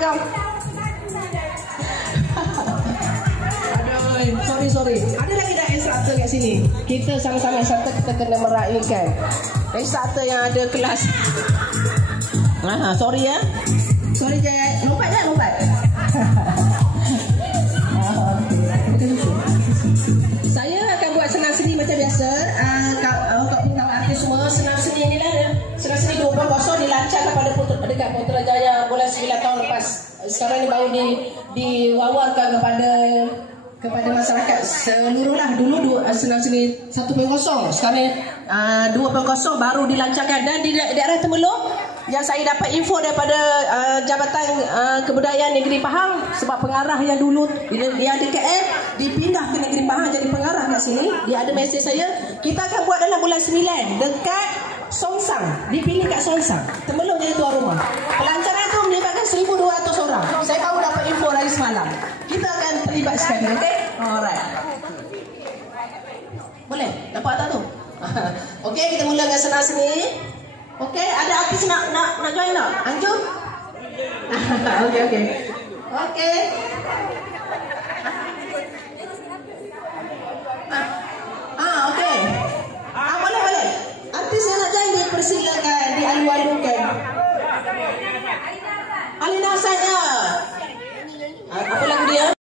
kau. Aduh, sorry. Ada lagi tak instruktur kat sini? Kita sama-sama instruktur, kita kena meraihkan instruktur yang ada kelas. Sorry ya. Sorry Jaya. Lompat. Saya akan buat senam seni macam biasa. Untuk bintang artis semua, senam seni ni lah. Senam seni 20 dilancarkan pada dekat Putrajaya bulan 9 tahun lepas. Sekarang ni baru diwawarkan kepada masyarakat seluruh lah. Dulu senam seni 1.0, sekarang 2.0 baru dilancarkan. Dan di daerah Temelong yang saya dapat info daripada Jabatan Kebudayaan Negeri Pahang, sebab pengarah yang dulu dia di KL dipindah ke Negeri Pahang jadi pengarah kat sini, dia ada mesej saya, kita akan buat dalam bulan 9 dekat Songsang, dipilih kat Songsang, Temelong jadi tuan rumah. Pelancaran tu melibatkan 1,200 orang. Saya baru dapat info dari semalam. Kita akan terlibat sekali, okey? Alright. Boleh? Dapat tak tu? Okey, kita mula dengan senam seni. Okey, ada artis nak join tak? Anjum? Okey. Okey. Okey. Boleh. Artis yang nak join dipersilakan, dialu-alukan. Alina Hasan,